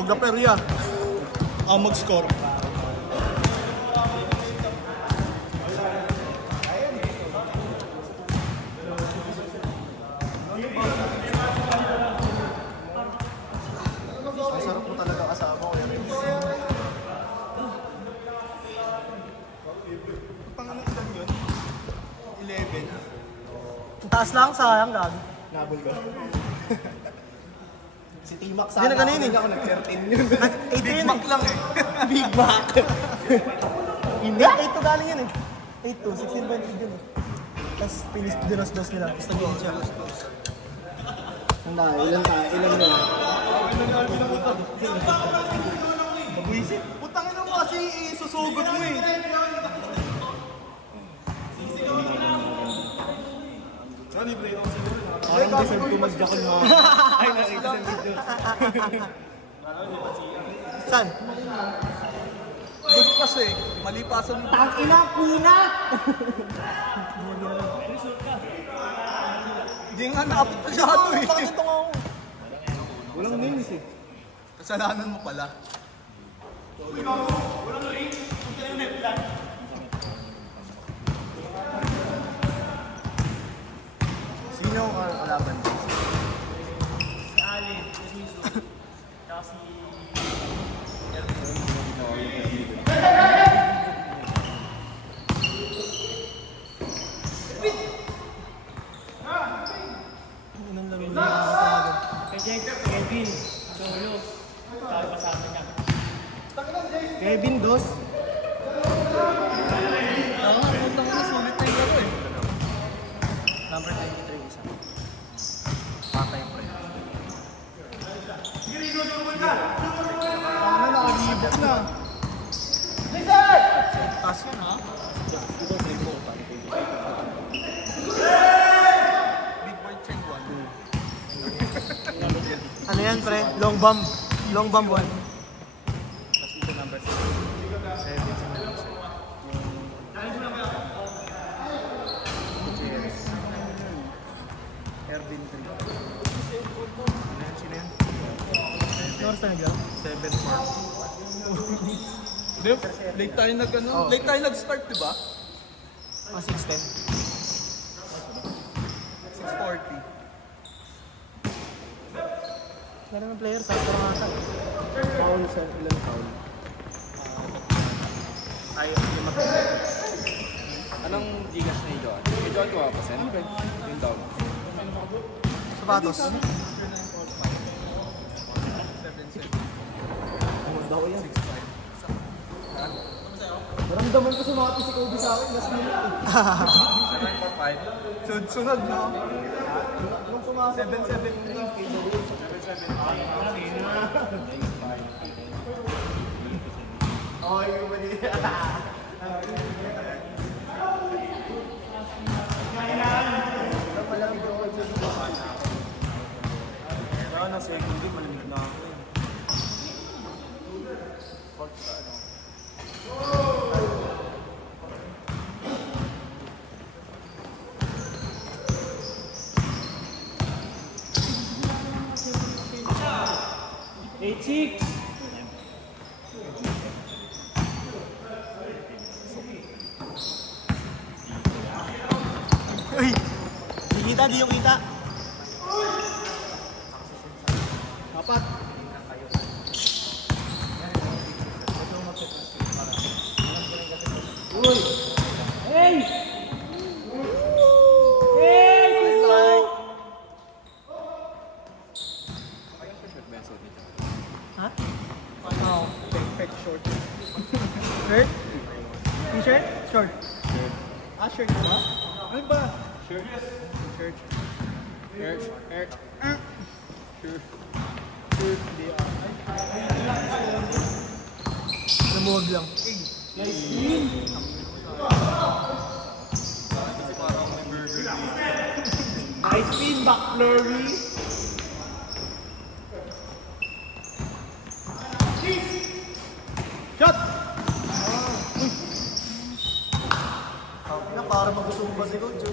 Huwag na perya. Ang mag-score. Ang sarap mo talaga kasama ko. Pangalan ilan yun? 11. Taas lang, sayang gabi. Nabol ko. Si T-Max Hindi na kanina eh. Ako nag-13 yun. Big Mac lang eh. Big Mac. Hindi, 8-2 galing yun eh. 8-2, 16.8 yun eh. Tapos finish dinos-dos nila. Tapos nag-win siya. Handa, ilan nila? Pag-uisip. Putang ina mo kasi susugod mo eh. Ano yung play-off siguro? Parang deserve ko mag-jackal mo. Ay, nakita sa video. Saan? Good pass eh. Malipasan mo. Tangina, kunat! Hindi nga naabot masyado eh. Bakit ito nga ako? Walang names eh. Kasalanan mo pala. Sino ang kalaban? Si Ali, si Mizu, tsaka si Unang laro na yung Kevin, Dolo, tawag pa sa amin yan. Kevin Dos. Oo, putang ina sulit na yung laro eh. number 93 isa. Patay pre. Ano, nakalibot na. Taas yun ha? Big boy check one. Ano yan pre? Long bomb. Long bomb 1. Tapos ito number 7. 7 sa number 7. Ervin 3. Ano yan? Sino yan? North na naglaw? 7-4. Hindi, late tayo late tayo nag-start diba? Ah, 6-10. 6:40. Meron ng player, sa ito lang ata. Foul sa ilan foul? Ay, lima. Anong Gcash na Joan? May Joan ko pa send? Yung down. Sapatos. Ano daw yan? Maramdaman ko sumati si Kobe sa akin. Last minute eh. 745. Sunod-sunod no? Nung pumasok 7-7. Oh, yung mali. Kaya na second game, malamig na ako eh. Uy! Di kita, di yung kita. Apat. Uy! Hey! Hey! Ha? Oo. Backpack short. Shirt? T-shirt? Short. Ah, shirt ba? Ano ba? Shirt. Shirt. Shirt. Shirt. Shirt. Shirt. Hindi Namuwag lang. Ice cream, McFlurry. Shot! Na para magusumba si Coach.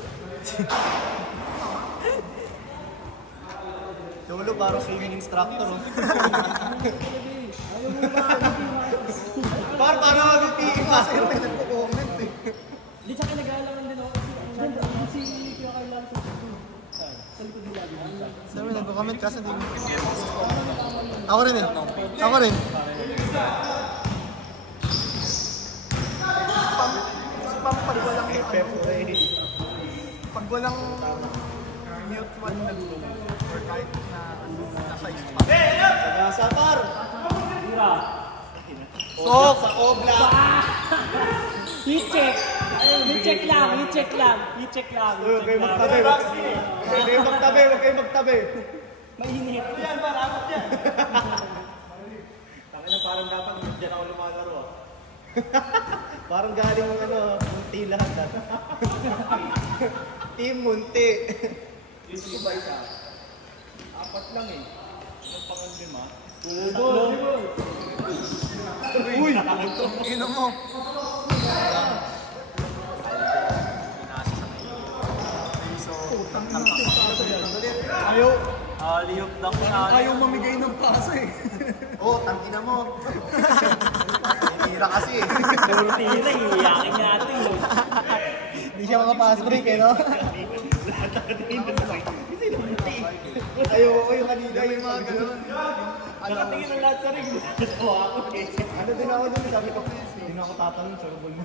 Lolo, parang swimming instructor. Oh. Paano mag-PM kasi yung nagko-comment eh. Hindi sa akin nag-aalaman din ako si Kuya Carla sa likod nila. Sabi, nagko-comment kasi din. Ako rin eh. Ako rin. Pag walang pag walang mute man or kahit na nasa spot. Nasa par. Tira. Sok sa obla. I-check. I-check lang. I-check lang. I-check lang. Huwag kayo magtabi. Huwag kayo magtabi. Huwag kayo magtabi. Mainit. Yan, maramot yan. Tangina, parang dapat dyan ako lumalaro. Parang galing ng munti lahat. Team munti. Dito ba isa? 4 lang eh. Yung pang-5. Uy! Ino mo. Ayaw. Aliyop lang sa Ayaw mamigay ng paso eh. Oo, tangina mo. Tira kasi eh. Puro tira. Iyakin natin. Hindi siya makapasok rin eh, no? Ayaw ko yung kanina yung mga ganun. Nakatingin ang lahat sa ring. Natawa ako eh. Ano din ako dun, sabi ko, hindi na ako tatanong sa rubol mo.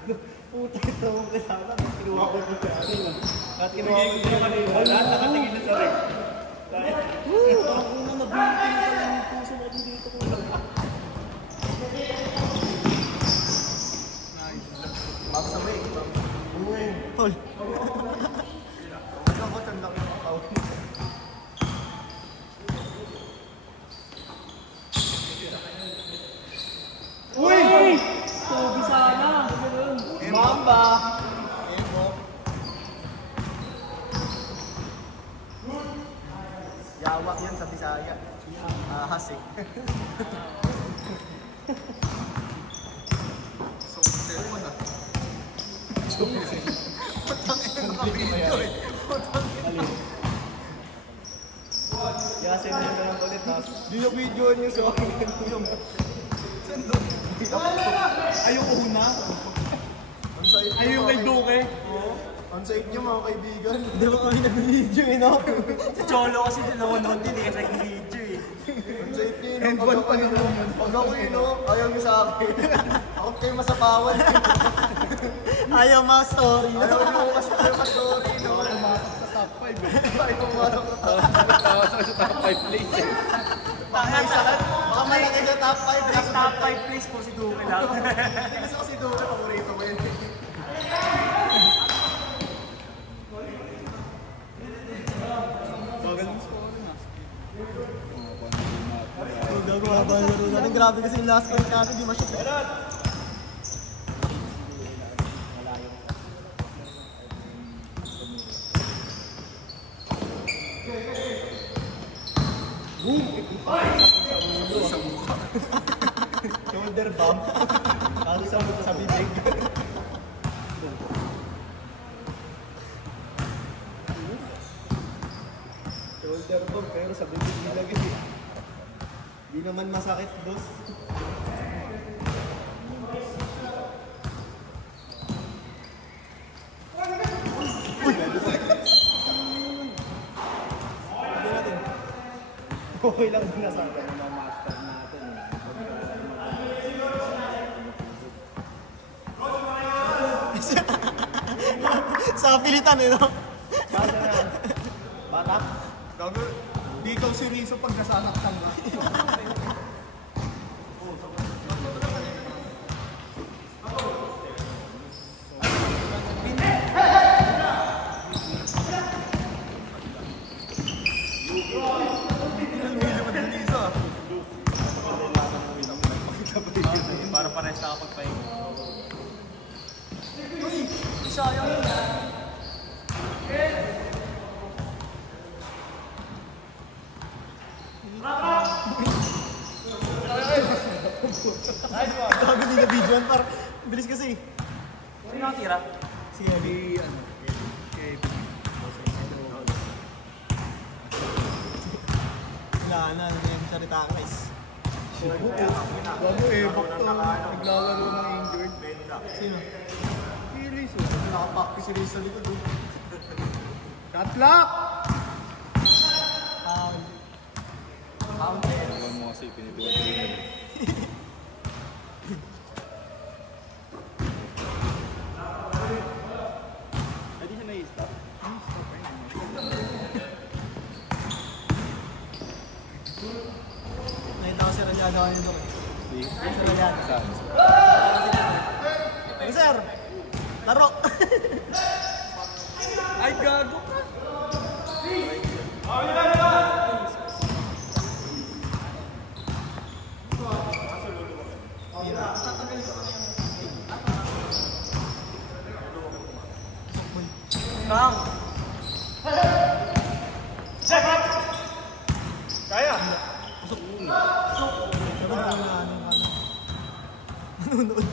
Puta, ito mo kasama. Kinuha ko dun sa akin. At kinuha ko dun sa akin. Lahat nakatingin na sa ring. Ang nabinti yung puso mo dito ko. Map sa way. Tol. Ano ko, tandang yung tao. Uy! Togi sana. Mamba! Ayan mo. Yawak yan sa Bisaya. Ahas eh. So, cellphone ah. Putang ina naka-video eh. Putang ina. Yasin nyo na lang ulit ha. Di yung video nyo sa akin. Sendo. Ayaw ko una. Ayaw kay Duke. Ang safe nyo mga kaibigan. Hindi ba kami nag-video eh, no? Si Cholo kasi din nanonood din eh, nag-video eh. Ang safe nyo yun. Pag ako yun, ayaw nyo sa akin. Ako kayo masapawan. Ayaw mga story. Ayaw nyo mas-story. Pumasok sa top 5 eh. Ayaw pumasok sa top 5. Nakawasa sa top 5 place eh. Baka malaki sa top 5. Top 5 please po si Duke lang. Hindi gusto ko si Dora, paborito ko yun. Gago, habang laro natin. Grabe kasi yung last point natin, di ma-shoot. Shoulder bump. Lalo sa bibig. Shoulder bump pero sa bibig nilagay. Di naman masakit, boss. Okay lang din nasa akin na master natin eh. Sa pilitan eh, no? Kasi na, bata? Gago, di ikaw si Rizzo pag nasanak ka nga. Para pares na kapagpahinga. Sayang yun. Gago, di na video yan. Par, bilis kasi. Sino nakatira? Si Eli, ano? Wala na, ano yan, salita guys. Bago eh, bakto. Naglalaro ng injured. Sino? Si Rizzo. Nakapak si Rizzo sa likod. Shot clock! Alam mo kasi pinituan ko yun. Hindi siya na-i-stop. Nakita ko si Ralyado kanina doon. Si? Si Ralyado. Saan? Hey, sir! Laro! Ay, gago ka! Kang! Kaya!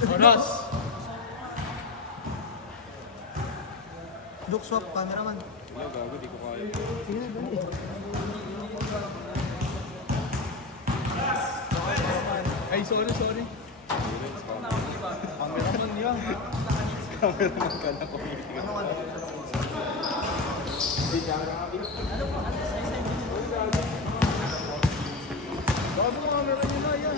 Oras! Joke swap, cameraman. Wala, gago, di ko kaya. Ay, sorry. Cameraman yan. Cameraman ka na kung hindi ka. Bago mga camera nyo na yan.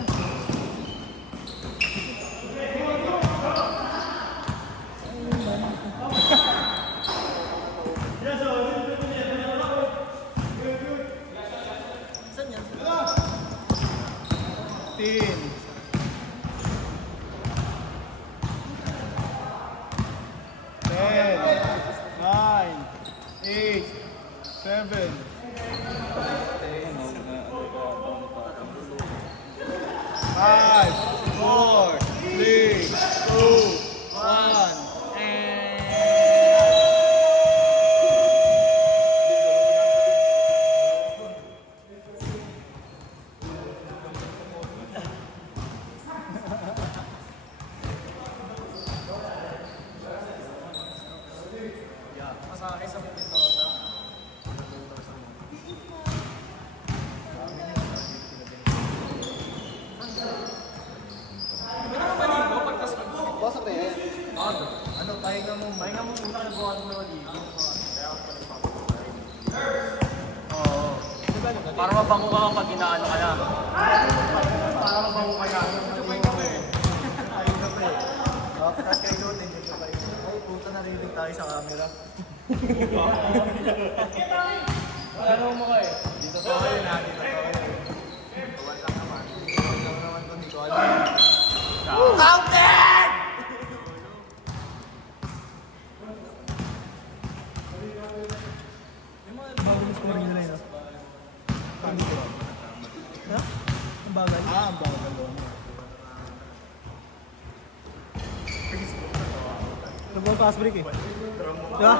Tin. 10, 9, 8, 7, 5, 4, 3, 2, 1. Ano, pahinga mo muna nagawa ng mga ligo. Oo. Para mabango ka pag inaano ka na. Para mabango ka yan. Ayun na pa eh. Tapos kayo doon, hindi ka pa rin. Ay, puta, narinig tayo sa camera. Ano mo ka eh? Dito pa kayo na, dito pa kayo. Tuwan lang naman. Tuwan lang naman kung dito. Counted! Bagus kumain nila yun. Ha? Ang bagal? Ang bagal doon. Nag-ball pass break eh. Diba?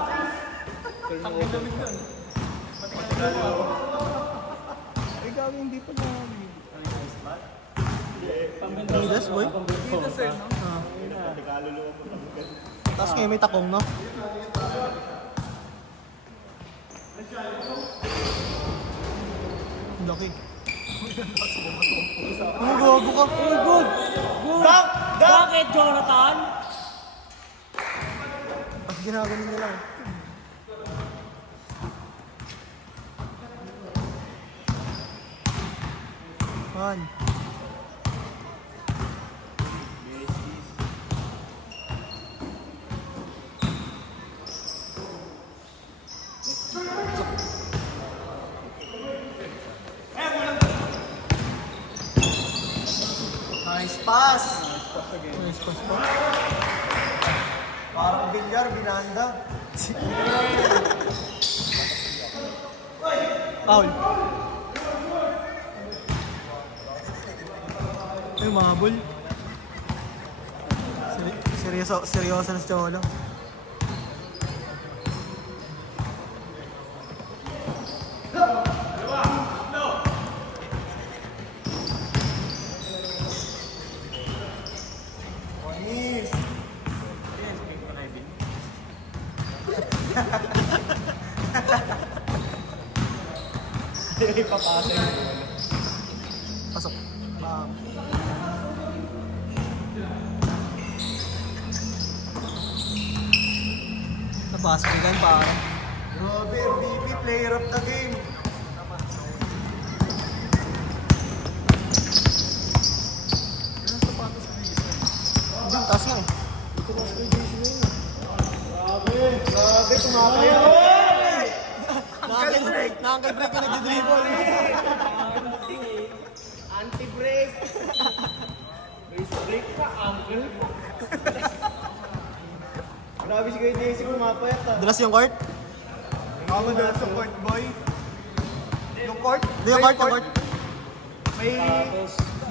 Ang lamig doon. Ay, gabi hindi pa na. Yes, boy. Dito sir, no? Tapos ngayon may takong, no? Ang laki. Ano gago ka? Oh, good! Good! Bakit, Jonathan? Pag ginagawa nila. Man. Nice pass! Nice pass pa. Parang bilyar, binanda. Foul. Ay, mabul. Seryoso na si Cholo. Pasok. Napasok pa. Grabe, MVP, player of the game. Taas nga eh. Grabe, kumakaya. Nakakal-break ka nag-dribble. Anti-break. Break pa, uncle. Grabe si Kuya Daisy pumapayat ah. Dulas yung court? Ako dalas yung court, boy. Yung court? Hindi yung court.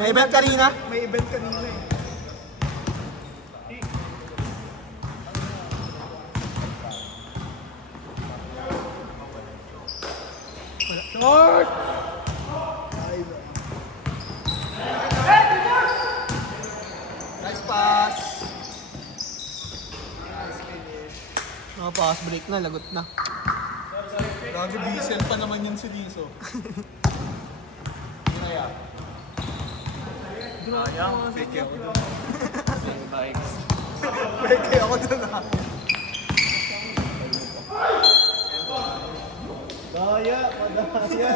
May event kanina? May event kanina eh. Short! Nice pass. Nice finish. Pass break na, lagot na. Gagi diesel pa naman yun si Diso. Kaya. Sayang, fake ako dun. Likes. Peke ako dun ah. Daya, madaya.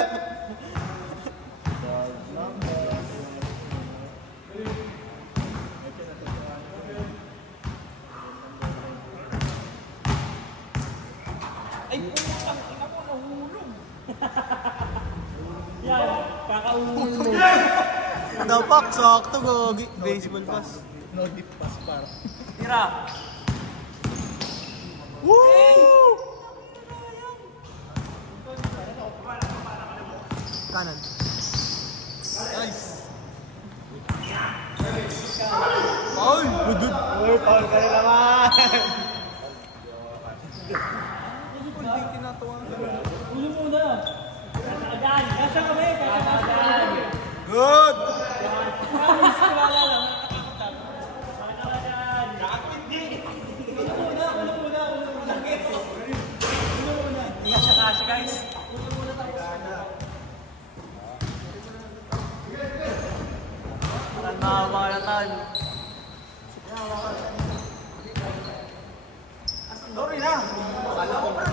Ay, putang ina mo, nahulog. Yan, kakauhulog mo. Dapak, sakto gogi. Baseball pass. No deep pass para. Tira. Woo! Kanan. Nice. Foul! Good. Uy, foul ka na naman. Ulo muna. Agad. Kasa kami. Kasa. Good! Promise, wala lang. Ingat siya kasi guys. Nakakalatan. Sorry na. Kala ko pa.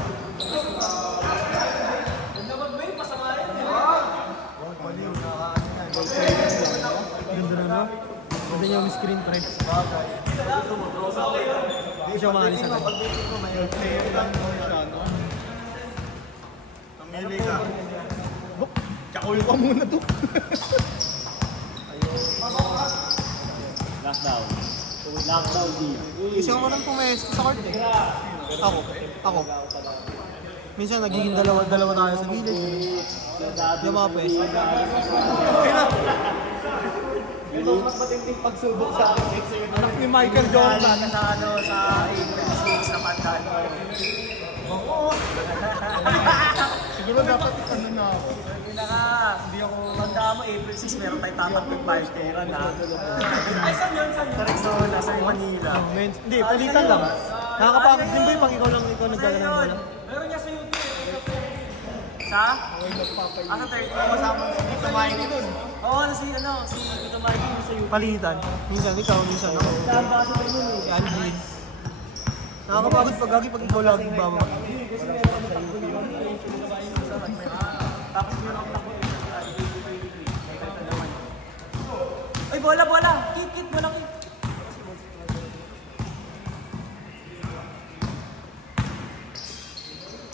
Ganda mag-mail, pasamahin. Ganda na no? Ganda niya yung screen pre. Hindi siya maalis agad. Pamili ka. Tsakul ka muna to. Lockdown. Lockdown din. Isa ko lang pumesto sa court eh. Ako. Minsan nagiging dalawa tayo sa gilid. Yung mga pwesto. Ito mas matinding pagsubok sa akin. Anak ni Michael Jordan. Sa April 6 na pantalo. Siguro dapat ano na ako. Hindi ako... Tanda mo, April 6 meron tayong tatakbig Bartera na. Ay, saan yun? Sa Rexona, sa Manila. Hindi, palitan lang. Nakakapagod din ba yung pag ikaw nagdala ng bola? Meron niya sa YouTube. Sa? Ano, 30? Kasama si Tito Mikey dun. Oo, si Tito Mikey sa YouTube. Palitan. Minsan ikaw, minsan ako. Si Angie. Nakakapagod pag ikaw lagi bababa. Tapos meron akong takbo. Ay, bola! Kit! Bola kit!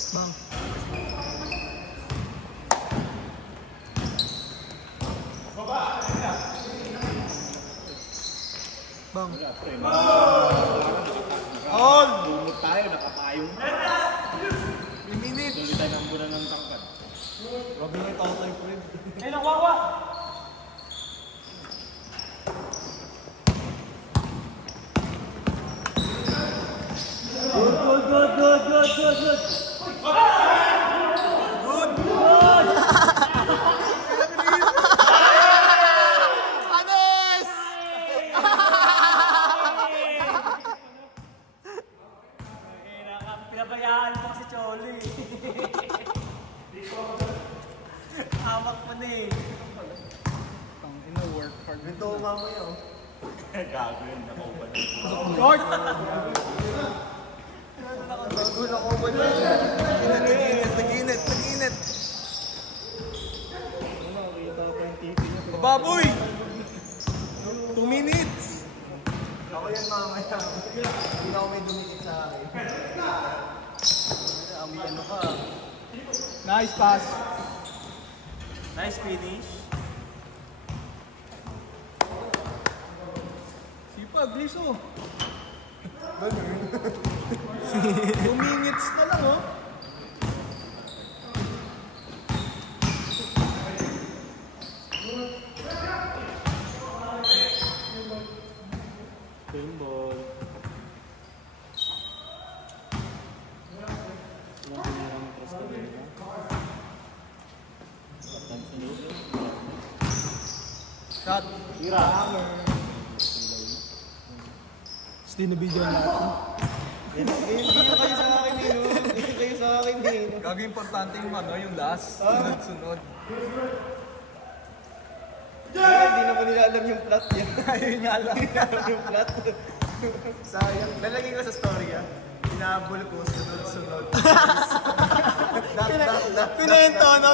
Bang. Bang. All! Bumot tayo, nakapayong. Minute. Dali tayo ng bulan ng tangkad. Grabe na yung tatay ko rin. Ay, nakwawa. Good. Anes! Pinabayaan mo si Choli. Hawak mo na eh. Ang ina-work hard. Ito mamaya oh. Gago yun, nakaupan. Short! Wala ko ba dyan? Nag-init. Baboy! 2 minutes! Ako yan mamaya. Hindi na ako may dumikit sa akin. Ano ka? Nice pass. Nice finish. Sipag, Liso. 2 minutes na lang, oh. Film ball. Shot. Hindi na video natin. Hindi kayo sa akin, Hindi kayo sa akin, Gago importante yung yung last. Sunod-sunod. Hindi naman nila alam yung plot yan. Ayun nga alam yung plot. Sayang. Nalagay ko sa story, Hinabol ko, sunod-sunod. Pinento, no?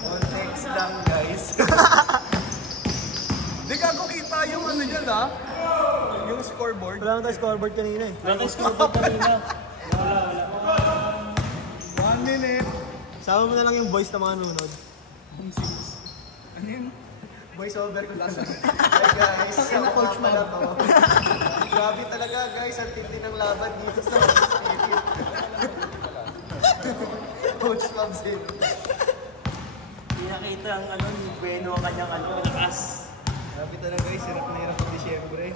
Context lang, guys. Di ka ako kita yung dyan, yung scoreboard. Wala naman tayo scoreboard kanina eh. Wala tayong scoreboard kanina. 1 minute. Sama mo na lang yung voice ng mga nunod. Ano yun? Voice over ko lang. Hi guys, ako nga pala to. Grabe talaga guys, ang tindi ng laban dito sa Spirit. Coach Ma'am Zin. Hindi nakita ang yung Bueno ang kanyang lakas. Grabe talaga guys, hirap na hirap ang Disyembre.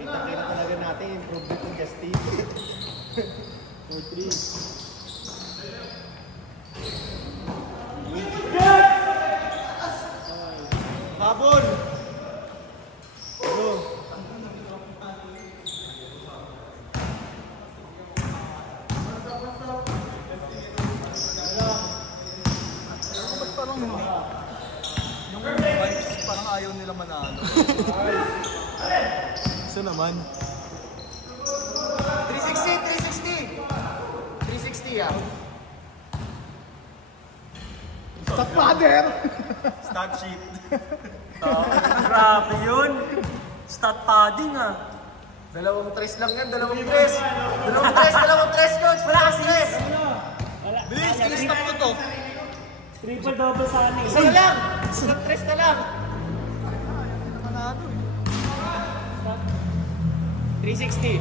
Kita-kita talaga natin yung improvement ng Justin. 4-3. Habol! Go! Ba't parang hindi? Yung vibes parang ayaw nila manalo. So naman. 360! 360 ah! Stop father! Stat sheet. Grabe yun. Stat padding Dalawang tres lang yan, dalawang tres, coach! Wala kasi tres! Bilis, i-stop ko to! Triple double sa anin. Isa na lang! Isang tres na lang! 360.